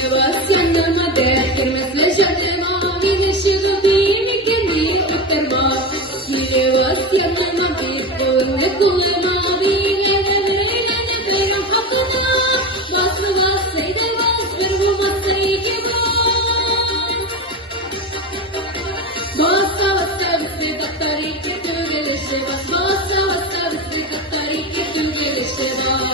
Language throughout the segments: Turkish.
вас yanıma der girmezle canıma Güneşi göbeğimi kendi oturma Hile vas yanıma bir kulüne kulüma Bir eğlene benim hakkına Vaslı vas seyde vas bir bu masayı ki Basa basa bizi daktari ki tu gelişe bas Basa basa bizi daktari ki tu gelişe bas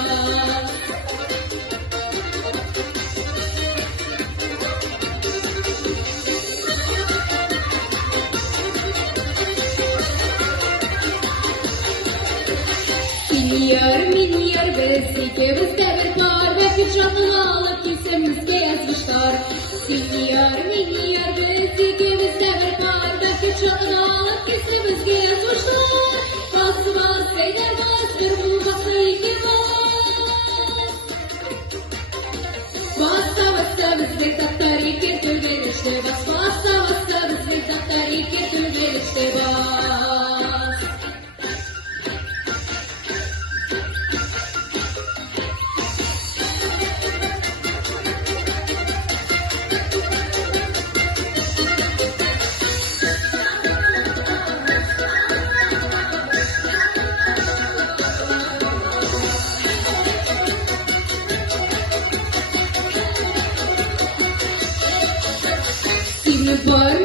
Milyar vesikemiz devir var ve fıçratını alıp kimsemizge yazmışlar. Milyar vesikemiz devir var ve fıçratını alıp kimsemizge yazmışlar. Bası bas eder bas bir bulması iki bas. Basa basa bizde tatlar iki tür gelişte bas. Basa basa bizde tatlar iki tür gelişte bas.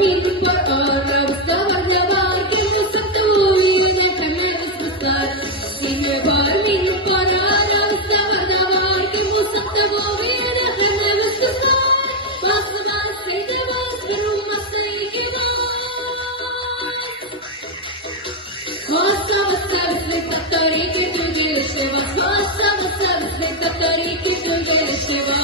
Min par arabsta var da var ki bu sakta uyuyor efemeriz kızlar. Sime var min par arabsta var da var ki bu sakta uyuyor efemeriz kızlar. Bas bas seyde bas bir masayı ki bas. Basa basa bizde tatari ki tu gelişte bas. Basa basa bizde tatari ki tu gelişte bas.